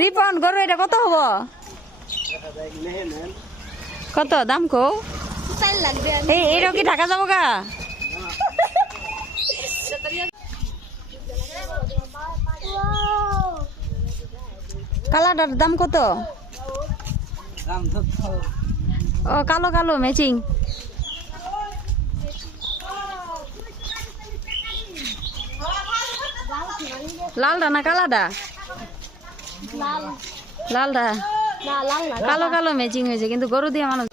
রিপন গরু এটা কত হব? কত দাম কো? এইটা কি ঢাকা যাবো গা? কালারটার দাম কত? ও কালো কালো ম্যাচিং। লালটা না কালাটা? লালটা কালো কালো ম্যাচিং হয়েছে কিন্তু গরু দিয়ে মানুষ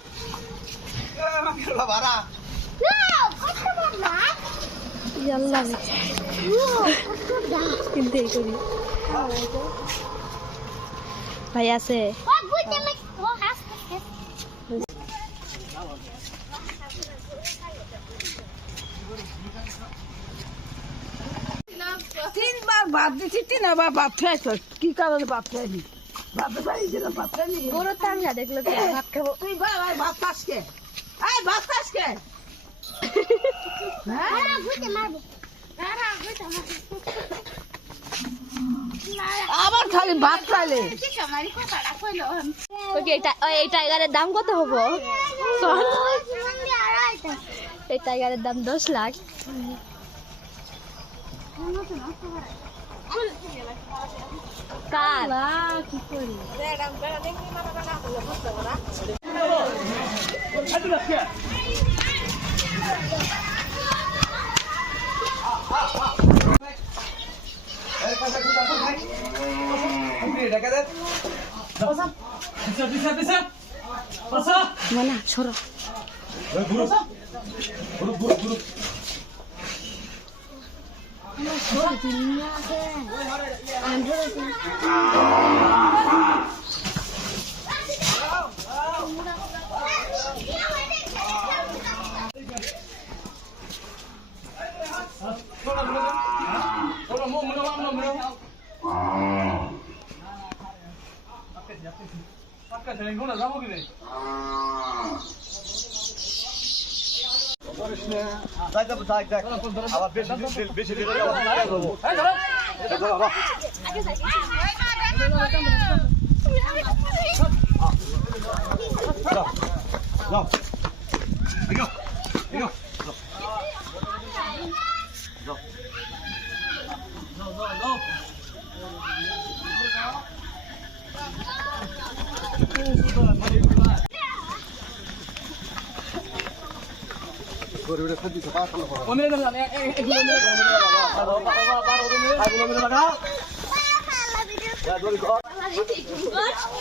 ভাই আছে তিনবার ভাত দিচ্ছি তিনবার ভাত খাইছো কি কারণে ভাত খাইনি গরুর তামিয়া দেখলো ভাত খাবো তুই ভাত খাস কে ভাত খাস কে আবার খালি ভাত খাইলে এই টাইগারের দাম কত হবো? এই টাইগারের দাম 10 লাখ। কার কি করি mana soro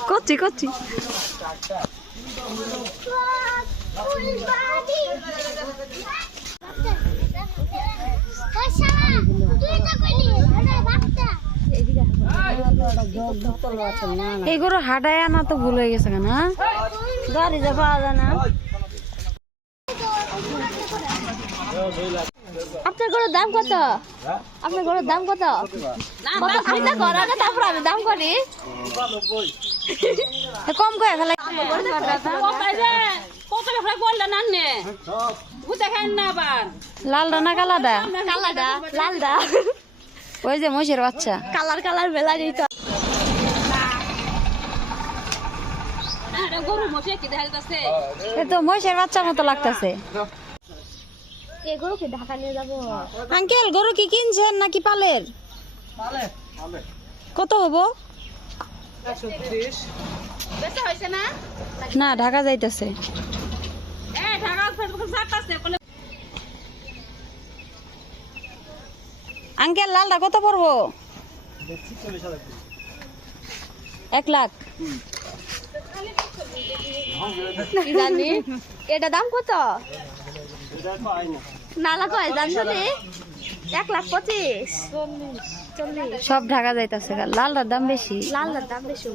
Koci koci. এই গরু হাঁটায় আনা তো ভুল হয়ে গেছে না গাড়ি যা পাওয়া যায় না আপনার গরুর দাম কত আপনার গরুর দাম কত আপনি করা না তারপর আমি দাম করি কম করে ফেলে লালডা না কালাডা কালাডা লালডা ওই যে মহিষের বাচ্চা কালার কালার বেলা দিত তো মহিষের বাচ্চার মতো লাগতেছে গরুকে ঢাকা নিয়ে যাবো আঙ্কেল গরু কি কিনছেন নাকি পালের কত হবো না ঢাকা যাইতেছে আঙ্কেল লালটা কত পড়বো 1 লাখ জানি এটা দাম কত নালা কয় জানি 1,25,000 সব ঢাকা যাইতেছে লালটার দাম বেশি লালটার দাম বেশি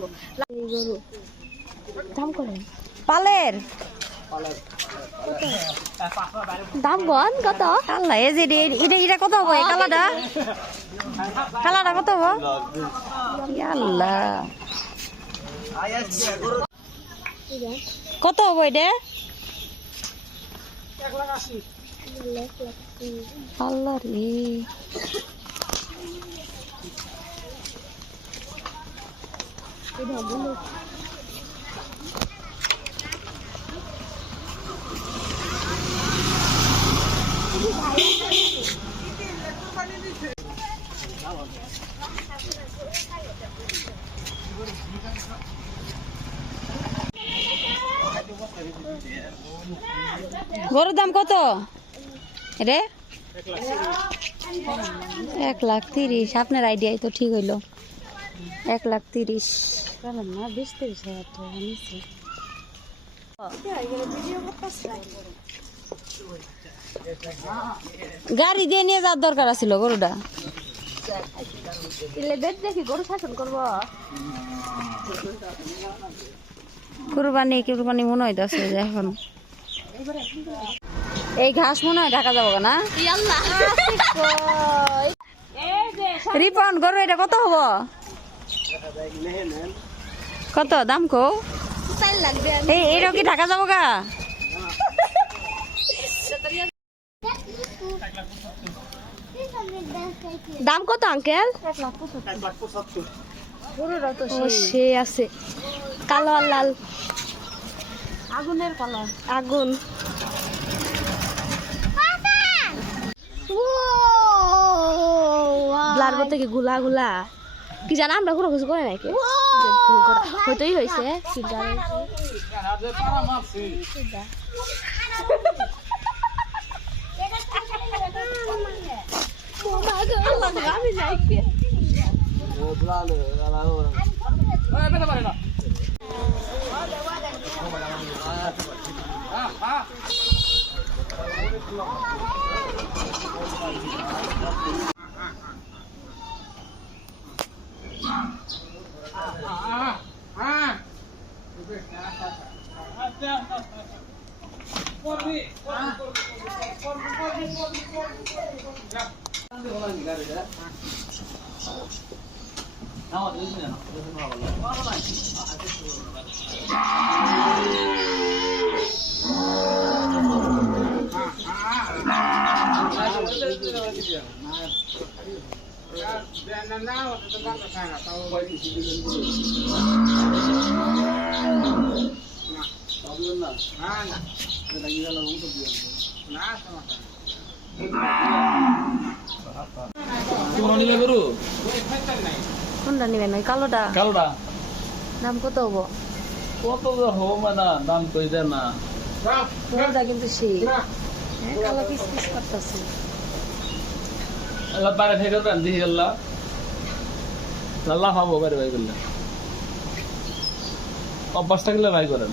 গরু দাম করেন পালের দাম গন কত আল্লাহ এই যে এটা কত হবো এই কালাটা কালাটা কত হবো আল্লাহ কত হবো এটা আল্লাহ রে গরুর দাম কত রে? 1,30,000। আপনার আইডিয়াই তো ঠিক হইলো, 1,30,000 না, 20-30 হাজার টাকা নিচ্ছে। গাড়ি দিয়ে নিয়ে যাওয়ার দরকার আছিল গরুটা। দেখি গরু শাসন করবো, কুরবানি মনে হইতেছে যে এখন এই ঘাস মনে হয় ঢাকা যাবো না। রিপন গরু এটা কত হবো, কত দাম কো? এইটা কি ঢাকা যাবো গা? দাম কত আঙ্কেল? 1,75,000। সে আছে কালো আর লাল, আগুনের কালার, আগুন। ব্লাড বলতে কি গুলা গুলা কি জানা, আমরা কোনো কিছু করে নাকি হইতেই হয়েছে। কোনটা নিবেন? ওই কালোটা। কালোটা দাম কত হবো? কত হবো মানে দাম কই দেয় না। কালোটা কিন্তু সেই কালো পিস পিস করতেছে। আল্লাহ পারে থেকে দেন দিয়ে আল্লাহ আল্লাহ পাবো পারে ভাই করলে অভ্যাসটা গেলে ভাই করেন।